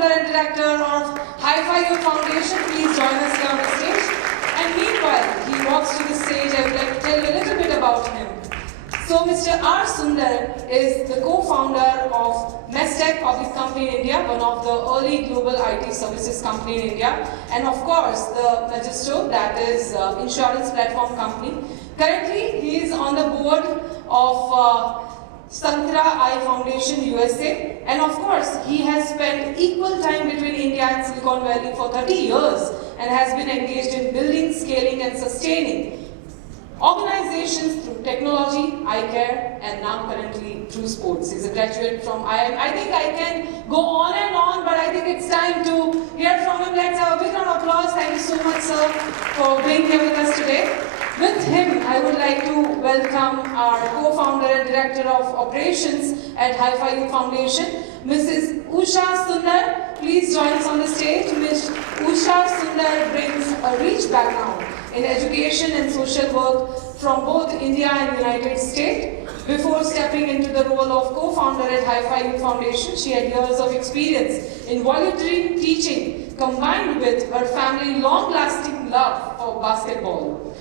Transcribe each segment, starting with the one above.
co-founder and director of Hi-Fi Youth Foundation. Please join us here on the stage. And meanwhile, he walks to the stage, I would like to tell you a little bit about him. So Mr. R. Sundar is the co-founder of Mestech Public Company in India, one of the early global IT services company in India. And of course, the Magisto, that is insurance platform company. Currently, he is on the board of Santra Eye Foundation USA, and of course he has spent equal time between India and Silicon Valley for 30 years and has been engaged in building, scaling and sustaining organizations through technology, eye care, and now currently through sports. He's a graduate from IIM. I think I can go on and on, but I think it's time to hear from him. Let's have a big round of applause. Thank you so much, sir, for being here with us today. With him, I would like to welcome our co-founder and director of operations at Hi-Fi Youth Foundation, Mrs. Usha Sundar. Please join us on the stage. Ms. Usha Sundar brings a rich background in education and social work from both India and United States. Before stepping into the role of co-founder at Hi-Fi Youth Foundation, she had years of experience in voluntary teaching combined with her family's long-lasting love for basketball.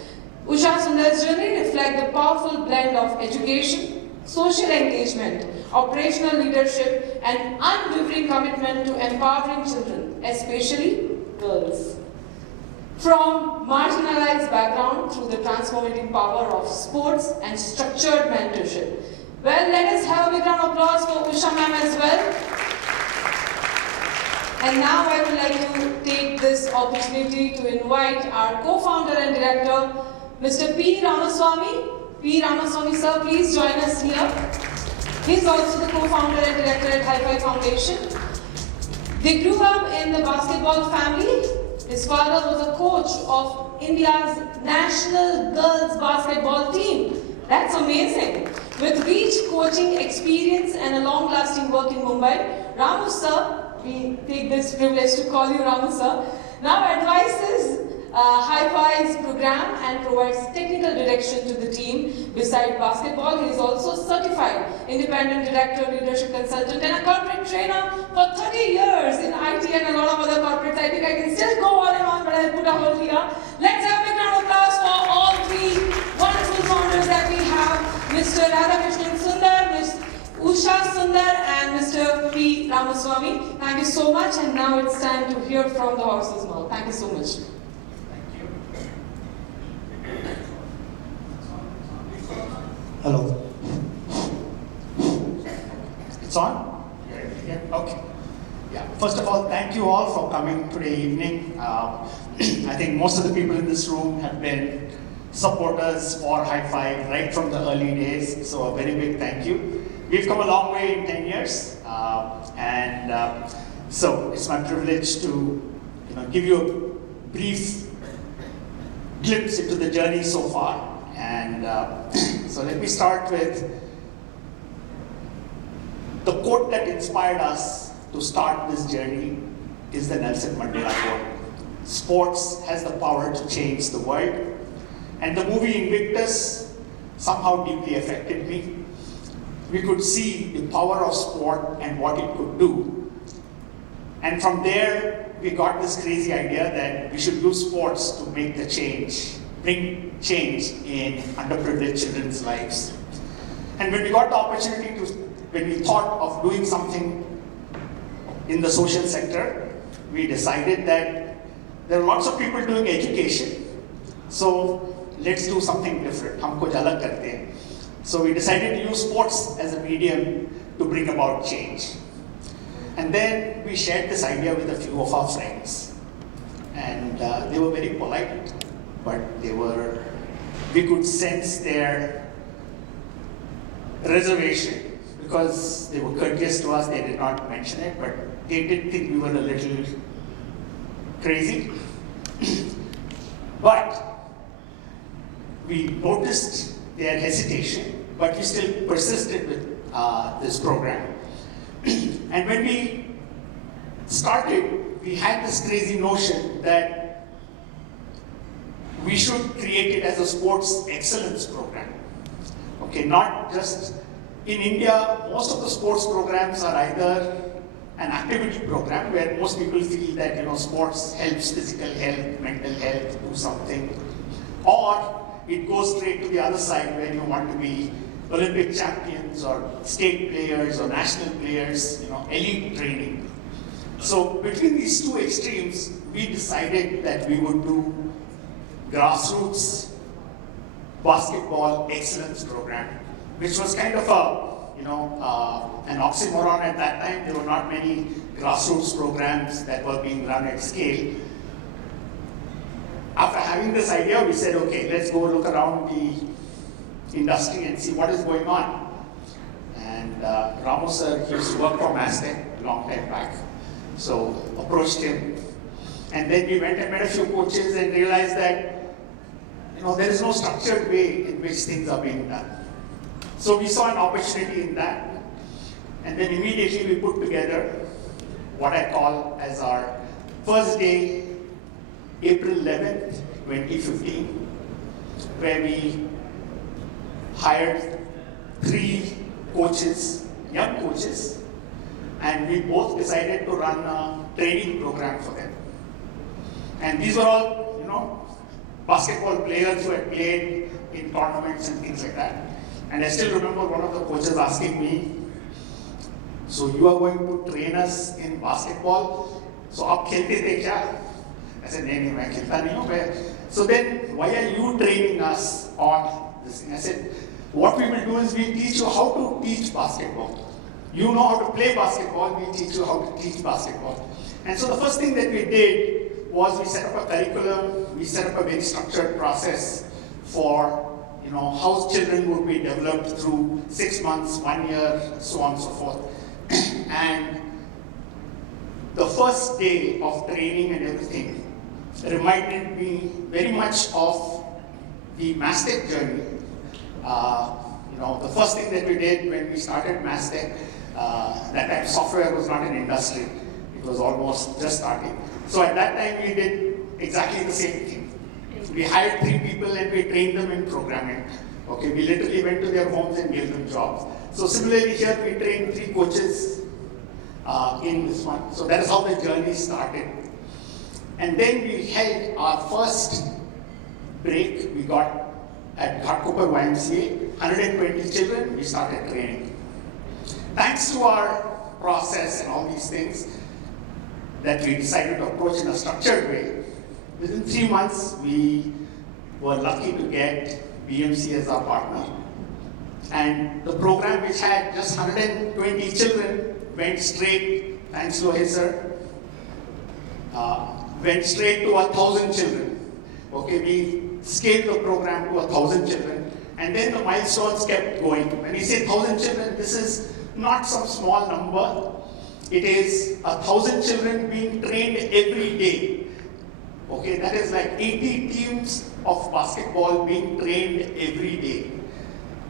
Usha Sundar's journey reflects the powerful blend of education, social engagement, operational leadership, and unwavering commitment to empowering children, especially girls. From marginalized background through the transformative power of sports and structured mentorship. Well, let us have a big round of applause for Usha ma'am as well. And now I would like to take this opportunity to invite our co-founder and director, Mr. P. Ramaswamy. P. Ramaswamy, sir, please join us here. He's also the co-founder and director at Hi-Fi Foundation. They grew up in the basketball family. His father was a coach of India's national girls basketball team. That's amazing. With rich coaching experience and a long-lasting work in Mumbai, Ramu sir, we take this privilege to call you Ramu sir, now advises Hi-Fi's program and provides technical direction to the team. Besides basketball, he is also certified independent director, leadership consultant, and a corporate trainer for 30 years in IT and a lot of other corporates. I think I can still go on and on, but I'll put a hold here. Let's have a big round of applause for all three wonderful founders that we have: Mr. Radhakrishnan Sundar, Ms. Usha Sundar, and Mr. P. Ramaswamy. Thank you so much, and now it's time to hear from the horse's mouth. Thank you so much. Hello. It's on? Yeah. Okay. Yeah. First of all, thank you all for coming today evening. I think most of the people in this room have been supporters for Hi-Fi right from the early days. So a very big thank you. We've come a long way in 10 years, so it's my privilege to give you a brief glimpse into the journey so far. And so let me start with the quote that inspired us to start this journey is the Nelson Mandela quote. Sports has the power to change the world. And the movie Invictus somehow deeply affected me. We could see the power of sport and what it could do. And from there, we got this crazy idea that we should use sports to make the change, bring change in underprivileged children's lives. And when we got the opportunity when we thought of doing something in the social sector, we decided that there are lots of people doing education. So let's do something different. Hum kuch alag karte hain. So we decided to use sports as a medium to bring about change. And then we shared this idea with a few of our friends. And they were very polite, but we could sense their reservation because they were courteous to us. They did not mention it, but they did think we were a little crazy. But we noticed their hesitation, but we still persisted with this program. And when we started, we had this crazy notion that we should create it as a sports excellence program. Okay, not just in India, most of the sports programs are either an activity program where most people feel that sports helps physical health, mental health, do something, or it goes straight to the other side where you want to be Olympic champions or state players or national players, elite training. So between these two extremes, we decided that we would do grassroots basketball excellence program, which was kind of an oxymoron at that time. There were not many grassroots programs that were being run at scale. After having this idea, we said, okay, let's go look around the industry and see what is going on. And Ramo sir, he used to work for Mastec a long time back. So approached him. And then we went and met a few coaches and realized that there is no structured way in which things are being done. So we saw an opportunity in that. And then immediately we put together what I call as our first day, April 11th, 2015, where we hired 3 coaches, young coaches, and we both decided to run a training program for them. And these were all, basketball players who had played in tournaments and things like that. And I still remember one of the coaches asking me, so you are going to train us in basketball? So aap khelte the kya? I said, nahi, main khelta nahi hu. So then, why are you training us on this thing? I said, what we will do is we teach you how to teach basketball. You know how to play basketball, we teach you how to teach basketball. And so the first thing that we did was we set up a curriculum, we set up a very structured process for how children would be developed through 6 months, 1 year, so on and so forth. And the first day of training and everything reminded me very much of the Mastec journey. The first thing that we did when we started Mastec, that time software was not an industry. It was almost just starting. So at that time we did exactly the same thing. We hired 3 people and we trained them in programming. Okay, we literally went to their homes and gave them jobs. So similarly here we trained 3 coaches in this one. So that is how the journey started. And then we held our first break. We got at Ghatkopar YMCA, 120 children, we started training. Thanks to our process and all these things that we decided to approach in a structured way, within 3 months we were lucky to get BMC as our partner. And the program, which had just 120 children, went straight, thanks to Lohit sir, went straight to 1,000 children. Okay, we scaled the program to 1,000 children, and then the milestones kept going. When we say 1,000 children, this is not some small number. It is 1,000 children being trained every day. Okay, that is like 80 teams of basketball being trained every day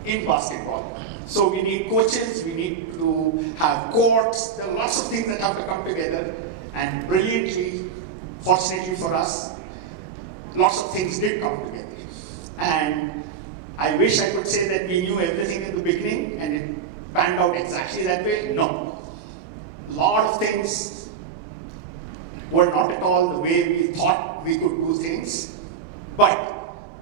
in basketball. So we need coaches, we need to have courts, there are lots of things that have to come together, and brilliantly, fortunately for us, lots of things did come together. And I wish I could say that we knew everything in the beginning and it panned out exactly that way. No. A lot of things were not at all the way we thought we could do things. But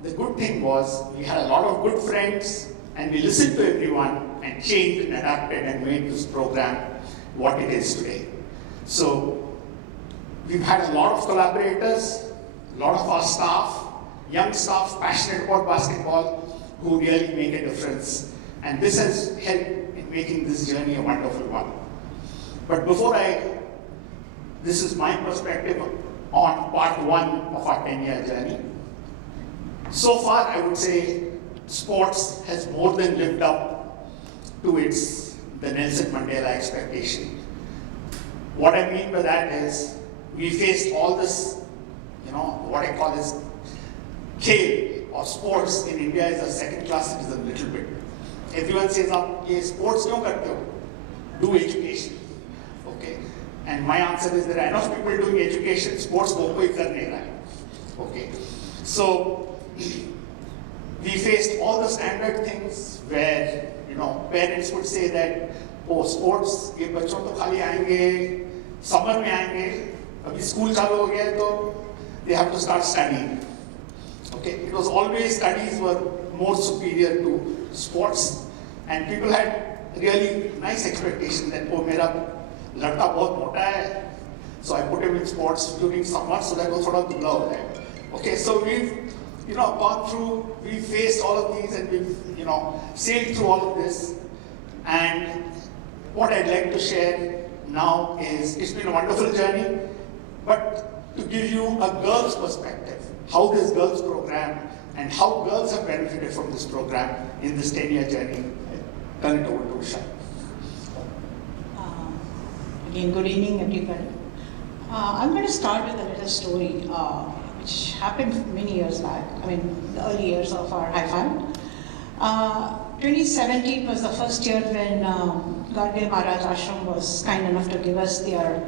the good thing was we had a lot of good friends and we listened to everyone and changed and adapted and made this program what it is today. So we've had a lot of collaborators, a lot of our staff, young staff passionate about basketball who really make a difference. And this has helped in making this journey a wonderful one. But this is my perspective on part 1 of our 10-year journey. So far, I would say sports has more than lived up to the Nelson Mandela expectation. What I mean by that is, we faced all this, what I call this khel or sports in India is a second-class citizen little bit. Everyone says, "Ye sports kyun karte ho? Do education." Okay. And my answer is there are enough people doing education, sports wo koi kar nahi raha hai. Okay. So we faced all the standard things where parents would say that oh sports, ये बच्चों तो खाली आएंगे summer में आएंगे, अभी school चालू हो गया तो they have to start studying. Okay, it was always studies were more superior to sports, and people had really nice expectation that oh मेरा लड़का बहुत मोटा है, so I put him in sports during summer so that वो थोड़ा दुबला हो जाए. Okay, so we've gone through, we faced all of these, and we've sailed through all of this. And what I'd like to share now is, it's been a wonderful journey, but to give you a girl's perspective, how this girls program and how girls have benefited from this program in this 10-year journey. I turn it over to Usha. Again, good evening, everybody. I'm going to start with a little story which happened many years back. I mean, the early years of our high five. 2017 was the first year when Garge Maharaj Ashram was kind enough to give us their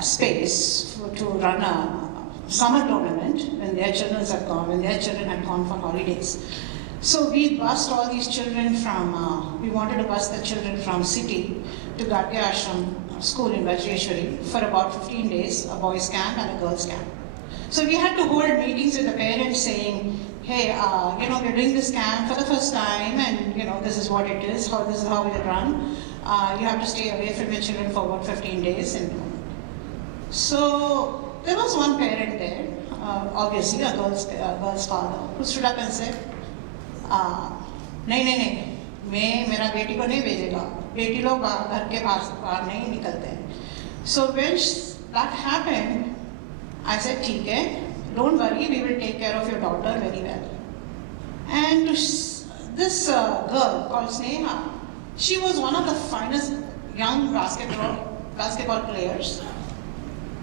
space to run a summer tournament when their children had gone for holidays. So we bused all these children from, we wanted to bus the children from city to Garge Ashram school in Vajreshwari for about 15 days, a boys camp and a girls camp. So we had to hold meetings with the parents saying, hey, we're doing this camp for the first time, and this is what it is, this is how we run. You have to stay away from your children for about 15 days. And so there was one parent there, obviously a girl's father, who stood up and said, नहीं, मैं मेरा बेटी को नहीं भेजेगा, बेटी लोग घर के बाहर नहीं निकलते हैं. So when that happened, I said, ठीक है, don't worry, we will take care of your daughter very well. And this girl called Sneha, she was one of the finest young basketball players.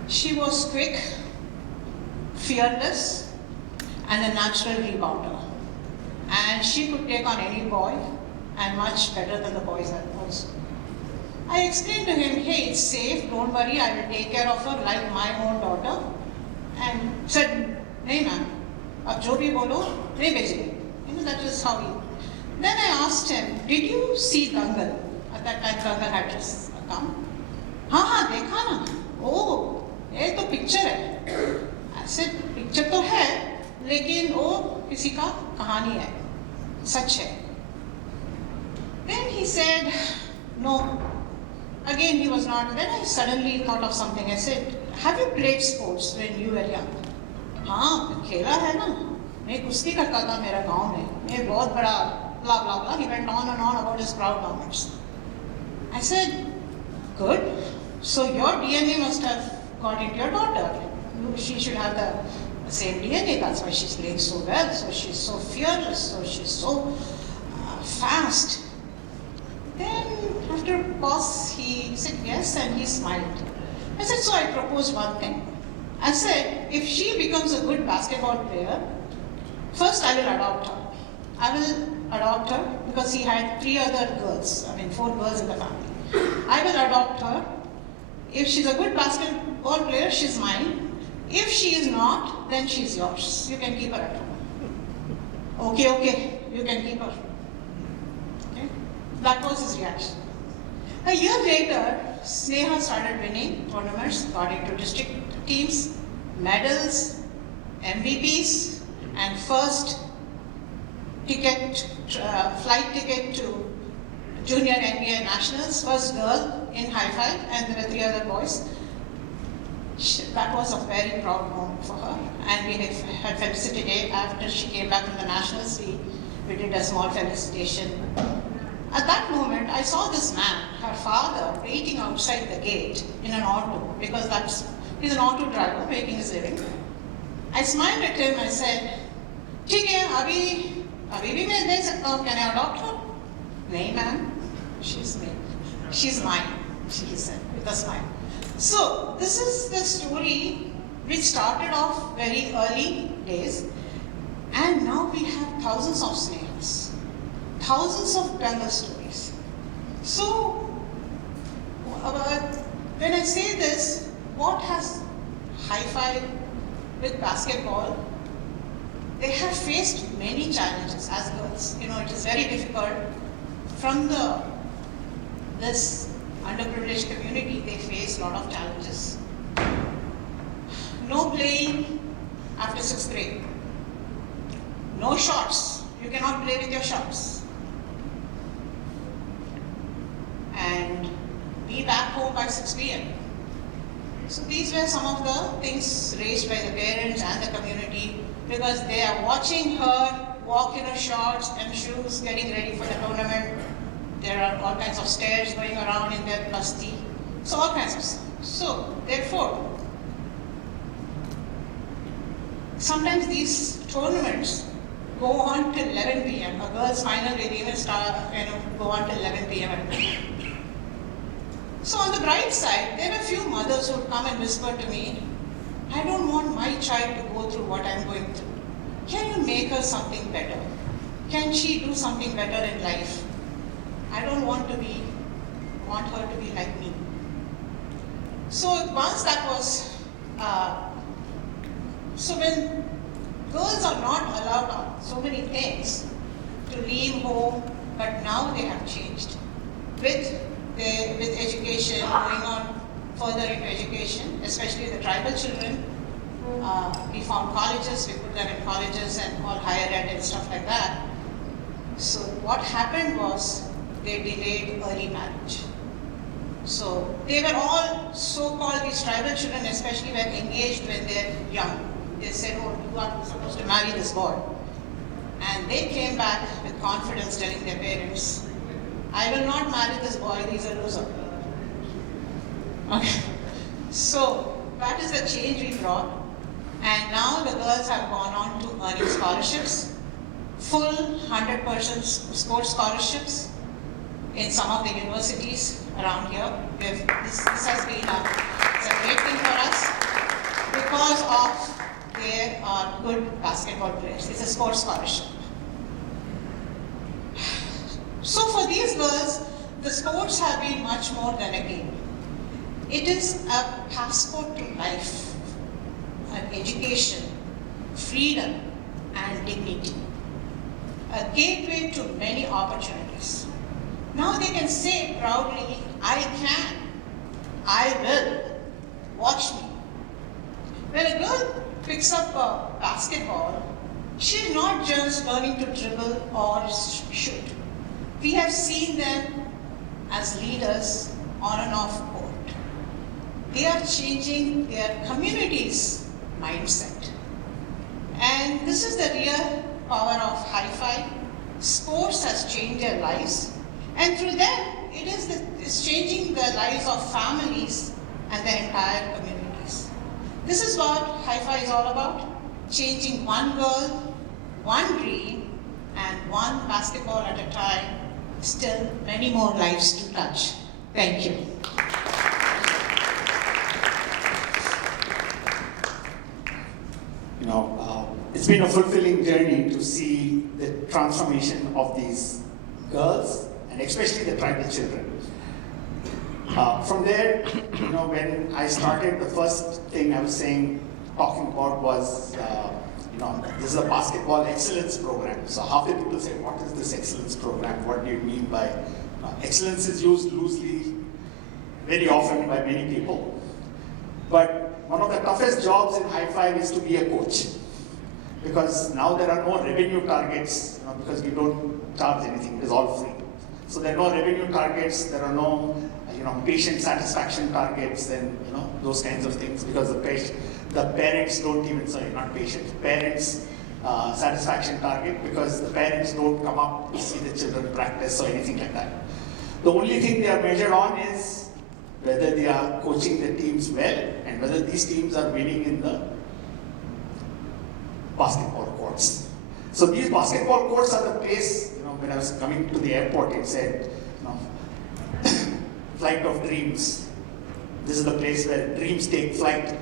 She was quick, fearless, and a natural rebounder. And she could take on any boy, and much better than the boys also. I explained to him, hey, it's safe, don't worry, I will take care of her like my own daughter. And said, nahi ma'am, ab jo bhi bolo, nahi bhejenge. That is how he. Then I asked him, did you see Dangal? At that time, Dangal had just come. हाँ, देखा ना. Oh, ये तो picture है. I said, picture तो है, लेकिन वो किसी का कहानी है, सच है. Then he said, no. Again, he was not. Then I suddenly thought of something. I said, have you played sports when you were young? हाँ, खेला है ना. मैं कुश्ती करता था मेरा गांव में. मैं बहुत बड़ा blah blah blah. He went on and on about his proud moments. I said, good. So your DNA must have got into your daughter. She should have the same DNA. That's why she's playing so well. So she's so fearless. So she's so fast. Then after a pause, he said yes, and he smiled. I said, so I proposed one thing. I said, if she becomes a good basketball player, first I will adopt her. I will adopt her because he had 4 girls in the family. I will adopt her. If she's a good basketball player, she's mine. If she is not, then she's yours. You can keep her at home. Okay, you can keep her. Okay? That was his reaction. A year later, Sneha started winning tournaments, got into district teams, medals, MVPs, and first flight ticket to Junior NBA Nationals, first girl in high five, and there were 3 other boys. That was a very proud moment for her, and we had felicitation after she came back from the Nationals. We did a small felicitation. At that moment, I saw this man, her father, waiting outside the gate in an auto, because he's an auto driver making his living. I smiled at him. I said, "ठीक है, अभी भी मैं दे सकता हूँ. Can I adopt her?" "नहीं, ma'am, she's mine," she said with a smile. So this is the story which started off very early days, and now we have thousands of Snehas, thousands of Bengal stories. So when I say this, what has high-five with basketball? They have faced many challenges as girls. It is very difficult from the this underprivileged community, they face a lot of challenges. No playing after 6th grade. No shorts. You cannot play with your shorts. And be back home by 6 p.m. So these were some of the things raised by the parents and the community, because they are watching her walk in her shorts and shoes, getting ready for the tournament. There are all kinds of stairs going around in their plasti. So all kinds of stuff. So therefore, sometimes these tournaments go on till 11 p.m. A girls' final will even start, go on till 11 p.m. at night. So on the bright side, there are a few mothers who come and whisper to me, I don't want my child to go through what I'm going through. Can you make her something better? Can she do something better in life? I don't want her to be like me. So once that was, so when girls are not allowed on so many things to leave home, but now they have changed. With education, going on further into education, especially the tribal children, we found colleges, we put them in colleges and all higher ed and stuff like that. So what happened was they delayed early marriage. So they were all so-called, these tribal children especially, were engaged when they're young. They said, oh, you are supposed to marry this boy. And they came back with confidence telling their parents, I will not marry this boy, he's a loser. Okay. So that is the change we brought. And now the girls have gone on to earning scholarships, full 100% sports scholarships in some of the universities around here. This has been it's a great thing for us because of there are good basketball players. It's a sports scholarship. So for these girls, the sports have been much more than a game. It is a passport to life, an education, freedom, and dignity. A gateway to many opportunities. Now they can say proudly, I can, I will, watch me. When a girl picks up a basketball, she's not just learning to dribble or shoot. We have seen them as leaders on and off court. They are changing their community's mindset. And this is the real power of Hi-Fi. Sports has changed their lives. And through them, it's changing the lives of families and their entire communities. This is what Hi-Fi is all about. Changing one girl, one dream, and one basketball at a time. Still many more lives to touch. Thank you. It's been a fulfilling journey to see the transformation of these girls and especially the tribal children. From there, when I started, the first thing I was talking about was, this is a basketball excellence program. So half the people say, what is this excellence program? What do you mean by excellence? Is used loosely, very often by many people. But one of the toughest jobs in Hi-Fi is to be a coach. Because now there are no revenue targets, because we don't charge anything, it is all free. So there are no revenue targets, there are no patient satisfaction targets and those kinds of things, because the parents don't even, not patients, parents satisfaction target, because the parents don't come up to see the children practice or anything like that. The only thing they are measured on is whether they are coaching the teams well and whether these teams are winning in the basketball courts. So these basketball courts are the place, when I was coming to the airport, it said, flight of dreams. This is the place where dreams take flight.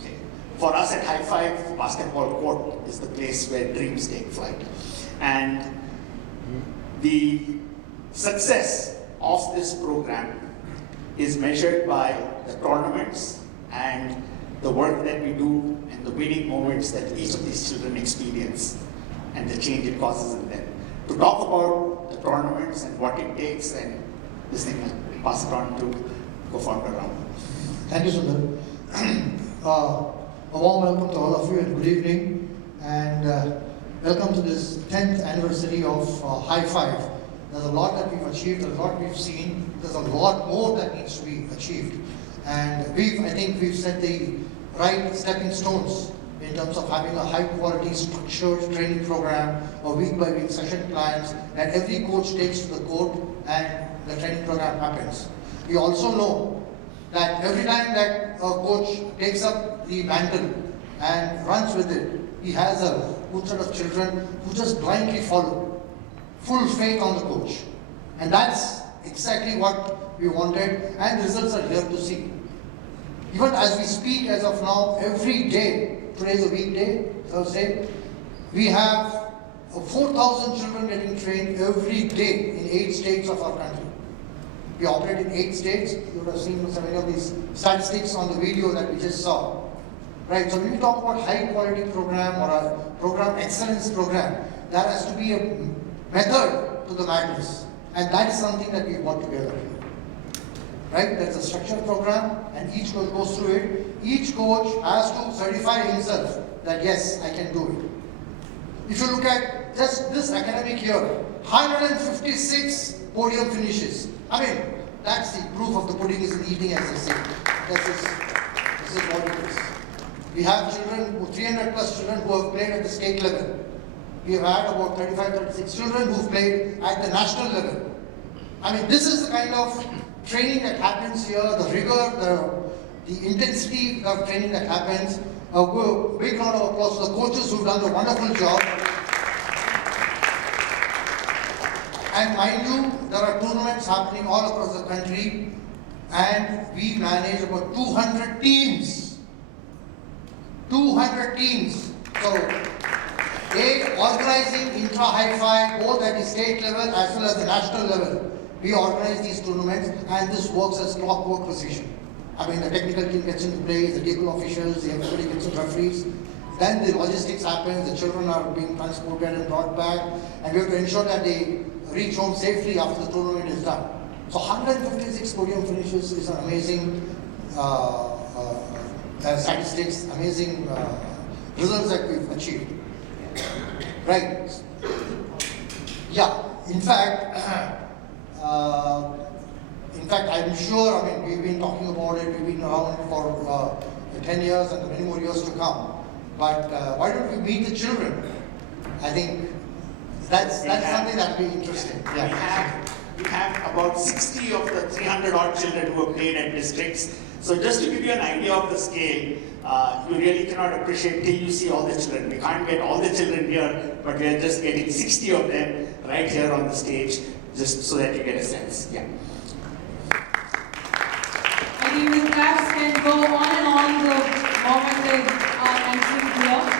Okay. For us at Hi-Fi, basketball court is the place where dreams take flight. And the success of this program is measured by the tournaments and the work that we do and the winning moments that each of these children experience and the change it causes in them. To talk about the tournaments and what it takes and this thing, pass it on to co-founder Ram. Thank you, Sundar. A warm welcome to all of you and good evening. And welcome to this 10th anniversary of High Five. There's a lot that we've achieved, a lot we've seen. There's a lot more that needs to be achieved. And I think we've set the right stepping stones in terms of having a high quality structured training program or week by week session plans that every coach takes to the court and the training program happens. We also know that every time that a coach takes up the mantle and runs with it, he has a good set of children who just blindly follow, full faith on the coach. And that's exactly what we wanted, and results are here to see. Even as we speak, as of now, every day, today is a weekday, Thursday, we have 4,000 children getting trained every day in 8 states of our country. We operate in 8 states. You would have seen some of these statistics on the video that we just saw. Right, so when we talk about high quality program or a program excellence program, there has to be a method to the madness. And that is something that we want together here. Right, there's a structured program and each coach goes through it. Each coach has to certify himself that yes, I can do it. If you look at just this academic year, 156 podium finishes. I mean, that's the proof of the pudding is in eating, as they say. This is what it is. We have children, 300 plus children who have played at the state level. We have had about 35, 36 children who have played at the national level. I mean, this is the kind of training that happens here, the rigor, the intensity of training that happens. A big round of applause to the coaches who've done a wonderful job. And mind you, there are tournaments happening all across the country, and we manage about 200 teams. 200 teams. So, organizing intra-high five, both at the state level as well as the national level. We organize these tournaments, and this works as clockwork precision. I mean, the technical team gets into play, the table officials, everybody gets into referees. Then the logistics happens, the children are being transported and brought back, and we have to ensure that they reach home safely after the tournament is done. So 156 podium finishes is an amazing statistics, amazing results that we've achieved. Right? Yeah, in fact, I'm sure, I mean, we've been talking about it, we've been around for 10 years and many more years to come. But why don't we meet the children? I think that's something that would be interesting. Yeah. We have about 60 of the 300 odd children who have played at districts. So just to give you an idea of the scale, you really cannot appreciate till you see all the children. We can't get all the children here, but we are just getting 60 of them right here on the stage, just so that you get a sense. Yeah. I think the claps can go on and on the moment they are entering here.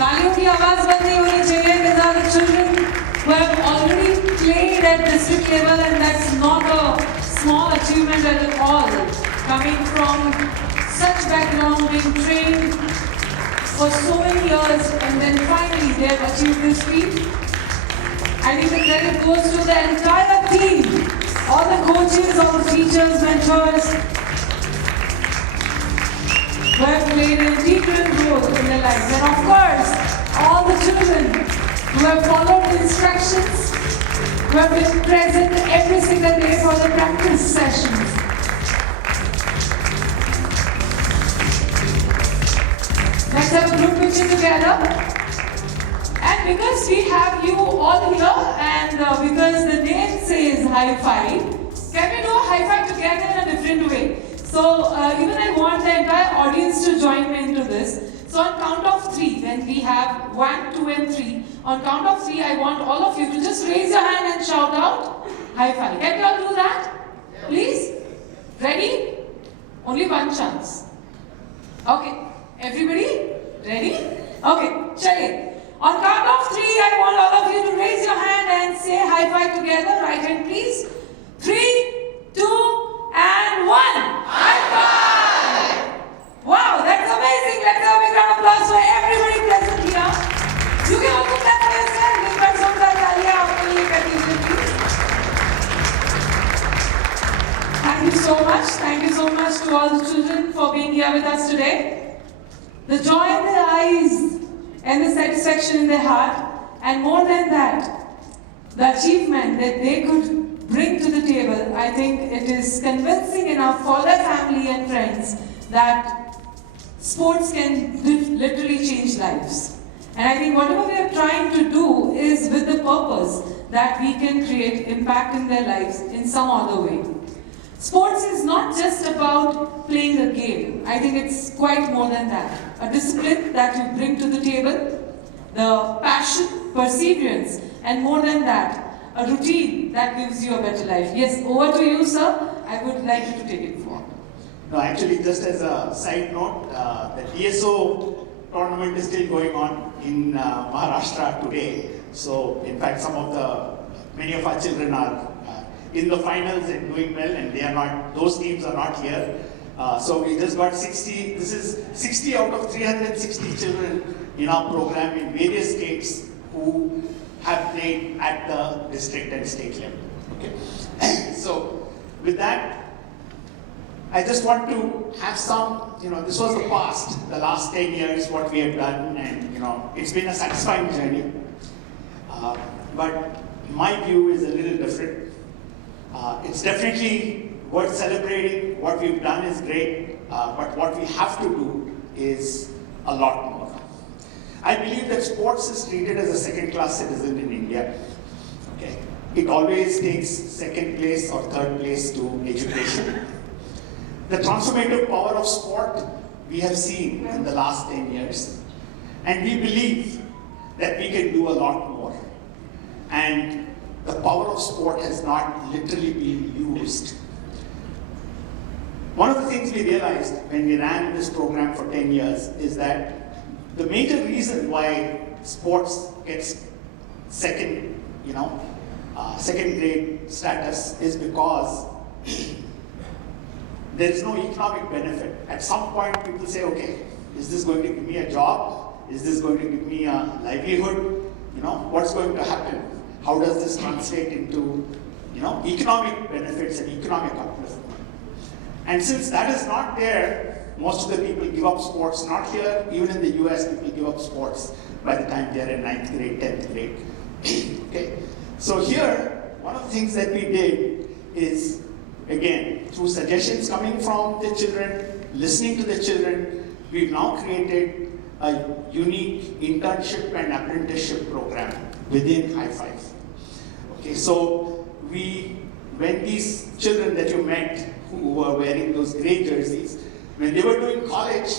तालियों की आवाज बंद नहीं होनी चाहिए. These are the children who have already played at district level, and that's not a small achievement at all. Coming from such background, being trained for so many years, and then finally they have achieved this feat. I think the credit goes to the entire team, all the coaches, all the teachers, mentors, who have played an integral role in their lives. And of course, all the children who have followed the instructions, who have been present every single day for the practice sessions. Let's have a group picture together. And because we have you all here, and because the name says high five, can we do a high five together in a different way? So even I want the entire audience to join me into this. So on count of 3, when we have 1, 2 and 3, on count of 3, I want all of you to just raise your hand and shout out, high five. Can you all do that? Please? Ready? Only one chance. Okay. Everybody? Ready? Okay. Chaliye. On count of 3, I want all of you to raise your hand and say high five together. Right hand, please. 3, 2, and 1. High five! Wow, that's amazing. Let's have a big round of applause for everybody present here. You can also clap for yourself. Mr. Sundar, Talia, आपके लिए करती हूँ, please. Thank you so much. Thank you so much to all the children for being here with us today. The joy in their eyes and the satisfaction in their heart, and more than that, the achievement that they could bring to the table, I think it is convincing enough for their family and friends that sports can literally change lives. And I think whatever we are trying to do is with the purpose that we can create impact in their lives in some other way. Sports is not just about playing a game. I think it's quite more than that. A discipline that you bring to the table, the passion, perseverance, and more than that, a routine that gives you a better life. Yes, over to you, sir. I would like you to take it forward. No, actually, just as a side note, the DSO tournament is still going on in Maharashtra today. So, in fact, many of our children are in the finals and doing well, and they are not, those teams are not here. So we just got 60, this is 60 out of 360 children in our program in various states who have played at the district and state level. Okay. So with that, I just want to have some, this was the past, the last 10 years, what we have done, and it's been a satisfying journey. But my view is a little different. It's definitely worth celebrating. What we've done is great, but what we have to do is a lot more. I believe that sports is treated as a second-class citizen in India. Okay. It always takes second place or third place to education. The transformative power of sport we have seen in the last 10 years. And we believe that we can do a lot more. And the power of sport has not literally been used. One of the things we realized when we ran this program for 10 years is that the major reason why sports gets second grade status is because there is no economic benefit. At some point people say, okay, is this going to give me a job? Is this going to give me a livelihood? What's going to happen? How does this translate into, economic benefits and economic upliftment? And since that is not there, most of the people give up sports. Not here, even in the US, people give up sports by the time they're in 9th grade, 10th grade. Okay. So here, one of the things that we did is, again, through suggestions coming from the children, listening to the children, we've now created a unique internship and apprenticeship program within High Five. Okay, so when these children that you met who were wearing those gray jerseys, when they were doing college,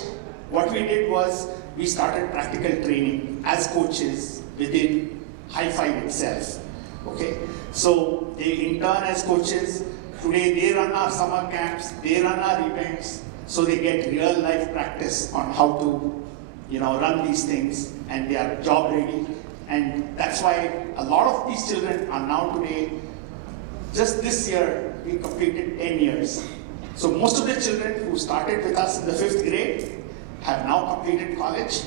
what we did was we started practical training as coaches within High Five itself. Okay, so they intern as coaches. Today they run our summer camps, they run our events, so they get real life practice on how to run these things, and they are job ready. And that's why a lot of these children are now today, just this year, we completed 10 years. So most of the children who started with us in the 5th grade have now completed college.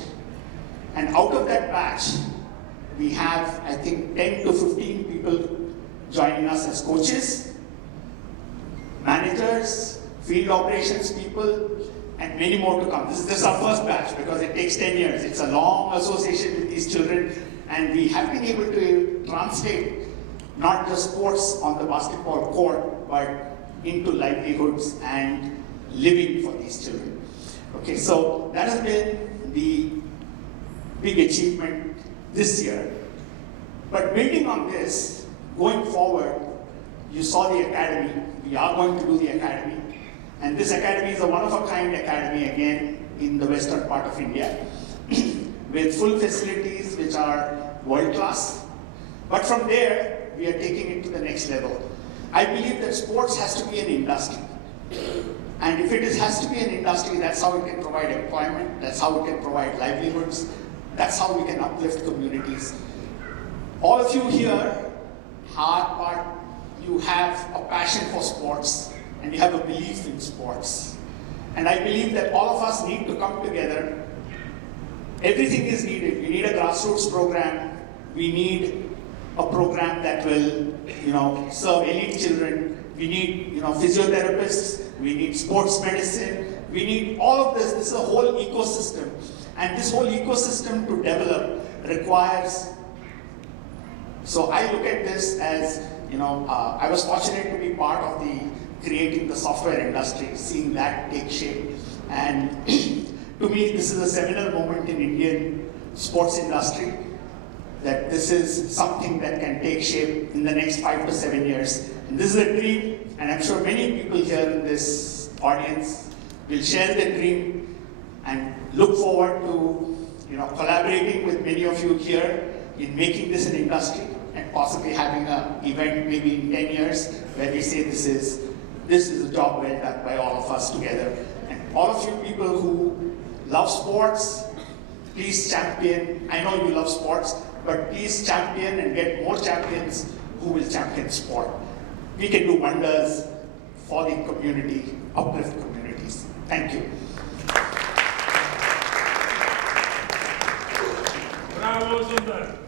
And out of that batch, we have, I think, 10 to 15 people joining us as coaches, managers, field operations people, and many more to come. This is our first batch because it takes 10 years. It's a long association with these children, and we have been able to translate not just sports on the basketball court, but into livelihoods and living for these children. Okay, so that has been the big achievement this year. But building on this, going forward, you saw the academy. We are going to do the academy. And this academy is a one-of-a-kind academy, again, in the western part of India, with full facilities which are world-class. But from there, we are taking it to the next level. I believe that sports has to be an industry. And if has to be an industry, that's how it can provide employment, that's how it can provide livelihoods, that's how we can uplift communities. All of you here you have a passion for sports and you have a belief in sports. And I believe that all of us need to come together. Everything is needed. We need a grassroots program. We need a program that will, serve elite children. We need, physiotherapists. We need sports medicine. We need all of this. This is a whole ecosystem. And this whole ecosystem to develop requires. So I look at this as, I was fortunate to be part of creating the software industry, seeing that take shape. And to me, this is a seminal moment in Indian sports industry, that this is something that can take shape in the next 5 to 7 years. And this is a dream, and I'm sure many people here in this audience will share the dream and look forward to collaborating with many of you here in making this an industry and possibly having an event maybe in 10 years where we say this is a job well done by all of us together. And all of you people who love sports, please champion. I know you love sports, but please champion and get more champions who will champion sport. We can do wonders for the community, uplift communities. Thank you. Bravo, Sundar.